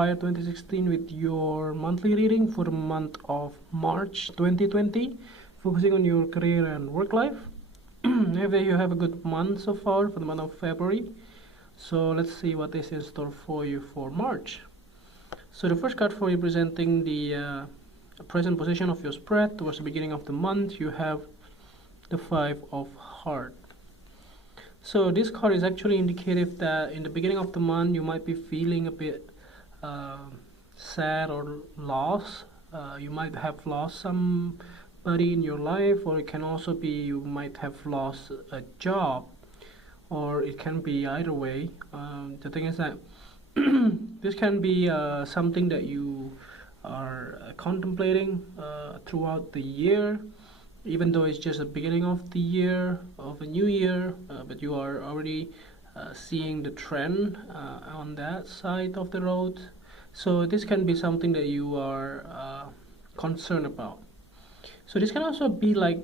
Fire 2016 with your monthly reading for the month of March 2020, focusing on your career and work life. Maybe you have a good month so far for the month of February. So let's see what is in store for you for March. So the first card for you presenting the present position of your spread towards the beginning of the month, you have the Five of Hearts. So this card is actually indicative that in the beginning of the month you might be feeling a bit sad or lost. You might have lost somebody in your life, or it can also be you might have lost a job, or it can be either way. The thing is that this can be something that you are contemplating throughout the year, even though it's just the beginning of the year, of a new year, but you are already seeing the trend on that side of the road. So this can be something that you are concerned about. So this can also be like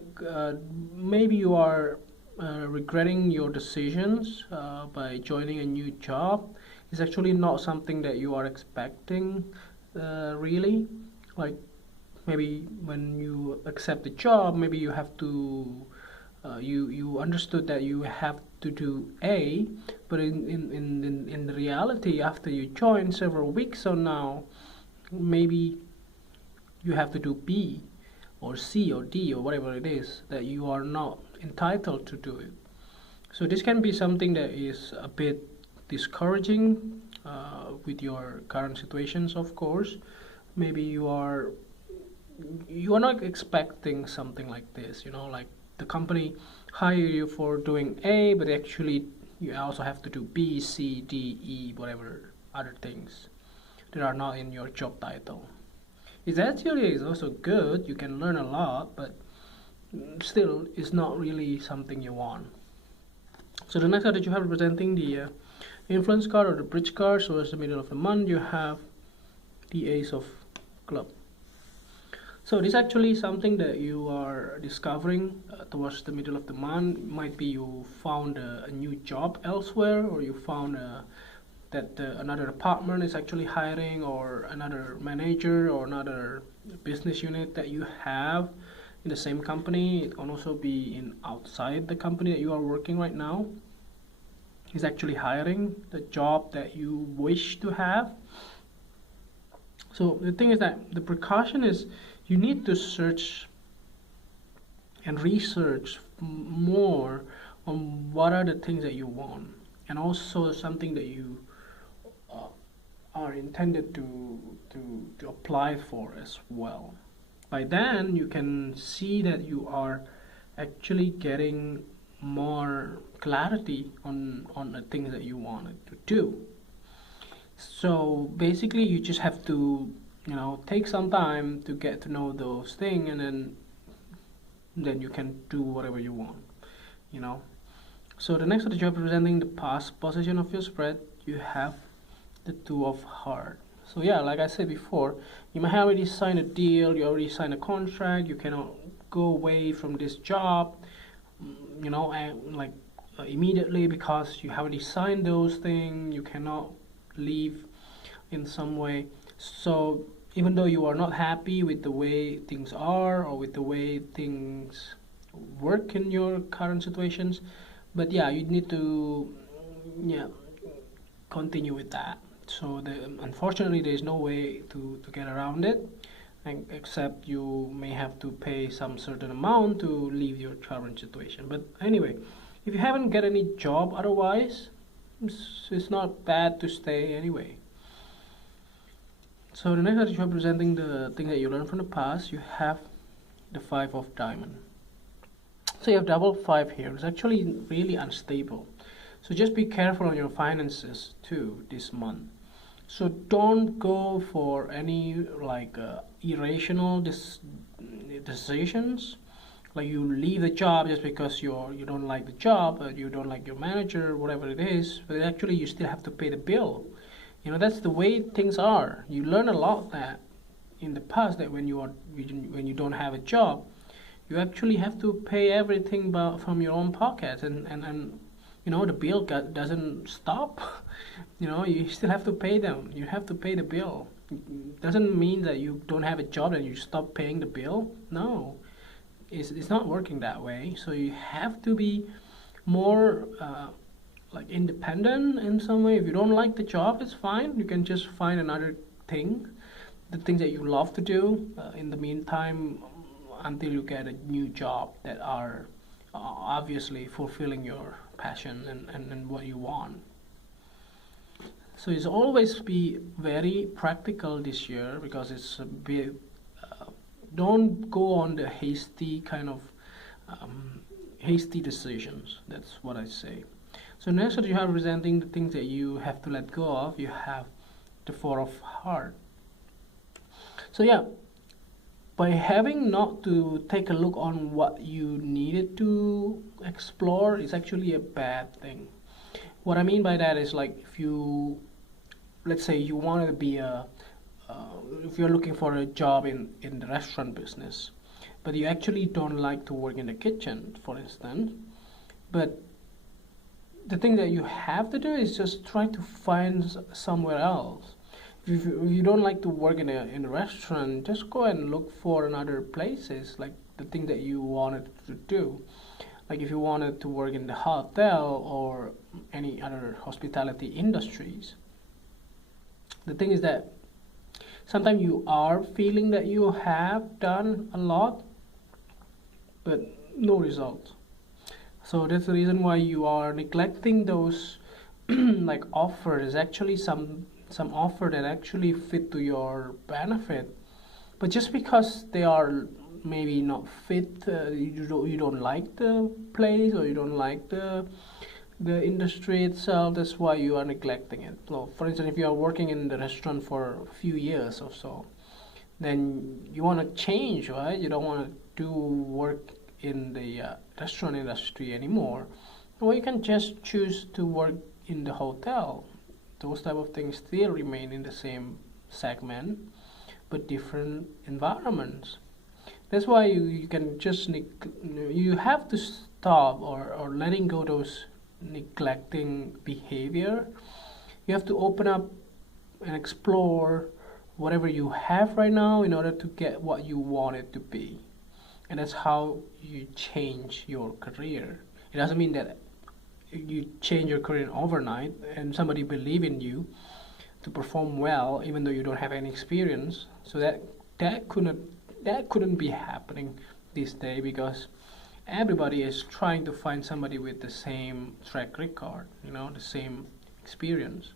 maybe you are regretting your decisions by joining a new job. It's actually not something that you are expecting really. Like maybe when you accept the job, maybe you have to you understood that you have to do A, but in the reality, after you join several weeks or now, maybe you have to do B or C or D or whatever it is, that you are not entitled to do it. So this can be something that is a bit discouraging with your current situations, of course. Maybe you are not expecting something like this, like the company hire you for doing A, but actually you also have to do B, C, D, E, whatever other things that are not in your job title. It actually is also good, you can learn a lot, but still it's not really something you want. So the next card that you have representing the influence card or the bridge card, so it's the middle of the month, you have the Ace of Clubs. So this is actually something that you are discovering towards the middle of the month. It might be you found a new job elsewhere, or you found that another department is actually hiring, or another manager or another business unit that you have in the same company. It can also be in outside the company that you are working right now. Is actually hiring the job that you wish to have. So the thing is that the precaution is you need to search and research more on what are the things that you want, and also something that you are intended to apply for as well. By then you can see that you are actually getting more clarity on the things that you wanted to do. So basically you just have to take some time to get to know those things, and then you can do whatever you want. So the next that you're representing the past position of your spread, you have the Two of Hearts. So yeah, like I said before, you might have already signed a deal, you already signed a contract, you cannot go away from this job immediately, because you have already signed those things. You cannot leave in some way. So even though you are not happy with the way things are, or with the way things work in your current situations, but yeah, you need to continue with that. So unfortunately there is no way to get around it, except you may have to pay some certain amount to leave your current situation. But anyway, if you haven't get any job otherwise, it's not bad to stay anyway. So the next card is representing the thing that you learned from the past. You have the Five of Diamonds. So you have double five here. It's actually really unstable. So just be careful on your finances too this month. So don't go for any irrational decisions. Like you leave the job just because you don't like the job, or you don't like your manager, whatever it is, but actually you still have to pay the bill. That's the way things are. You learn a lot that in the past, that when you don't have a job, you actually have to pay everything from your own pocket, and the bill doesn't stop. You still have to pay them. You have to pay the bill. Doesn't mean that you don't have a job and you stop paying the bill. No, it's not working that way. So you have to be more like independent in some way. If you don't like the job, it's fine. You can just find another thing, the things that you love to do in the meantime, until you get a new job that are obviously fulfilling your passion and what you want. So it's always be very practical this year, because it's a bit, don't go on the hasty decisions. That's what I say. So next, that you have representing the things that you have to let go of, you have the Four of Hearts. So yeah, by having not to take a look on what you needed to explore is actually a bad thing. What I mean by that is, like, if you, let's say you wanted to be if you're looking for a job in the restaurant business, but you actually don't like to work in the kitchen, for instance, but the thing that you have to do is just try to find somewhere else. If you don't like to work in a restaurant, just go and look for another places, like the thing that you wanted to do. Like if you wanted to work in the hotel or any other hospitality industries. The thing is that sometimes you are feeling that you have done a lot, but no result. So that's the reason why you are neglecting those like offers. Actually some offer that actually fit to your benefit, but just because they are maybe not fit, you don't like the place, or you don't like the industry itself, that's why you are neglecting it. So for instance, if you are working in the restaurant for a few years or so, then you want to change, right? You don't want to do work in the restaurant industry anymore. Well, you can just choose to work in the hotel. Those type of things still remain in the same segment, but different environments. That's why you can just you have to stop or letting go those neglecting behavior. You have to open up and explore whatever you have right now in order to get what you want it to be. And that's how you change your career. It doesn't mean that you change your career overnight and somebody believe in you to perform well even though you don't have any experience. So that couldn't be happening this day, because everybody is trying to find somebody with the same track record, the same experience.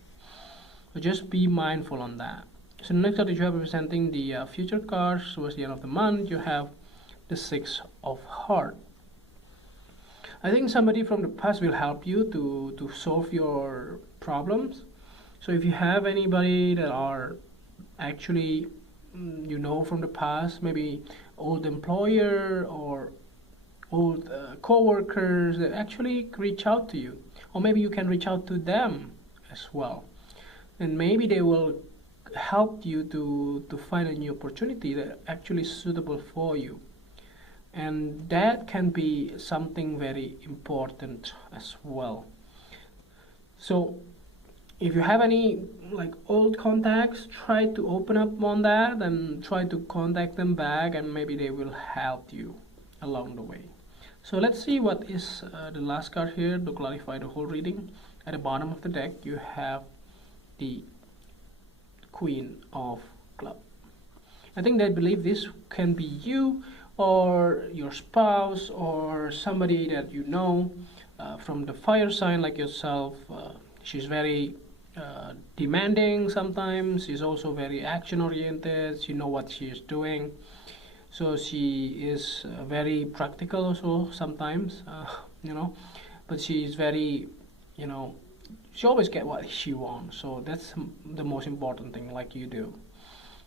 So just be mindful on that. So next up, you have representing the future cards towards the end of the month. You have the Six of Hearts. I think somebody from the past will help you to solve your problems. So if you have anybody that are actually from the past, maybe old employer or old co-workers that actually reach out to you, or maybe you can reach out to them as well, and maybe they will help you to find a new opportunity that actually suitable for you. And that can be something very important as well. So if you have any like old contacts, try to open up on that and try to contact them back, and maybe they will help you along the way. So let's see what is the last card here to clarify the whole reading. At the bottom of the deck you have the Queen of Clubs. I think they believe this can be you or your spouse or somebody that you know from the fire sign like yourself. She's very demanding sometimes. She's also very action oriented. She knows what she is doing. So she is very practical also sometimes, but she is very, she always get what she wants. So that's the most important thing, like you do.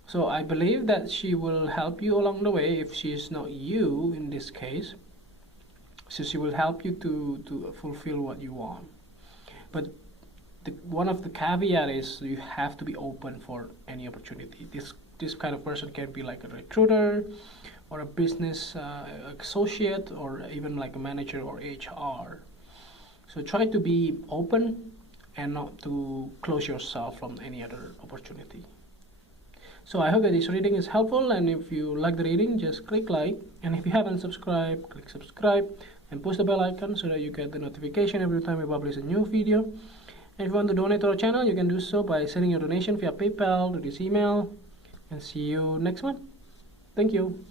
So I believe that she will help you along the way if she is not you in this case. So she will help you to fulfill what you want. But one of the caveat is you have to be open for any opportunity. This kind of person can be like a recruiter or a business associate or even like a manager or HR. So try to be open and not to close yourself from any other opportunity. So I hope that this reading is helpful, and if you like the reading, just click like, and if you haven't subscribed, click subscribe and push the bell icon so that you get the notification every time we publish a new video. And if you want to donate to our channel, you can do so by sending your donation via PayPal to this email, and see you next month. Thank you.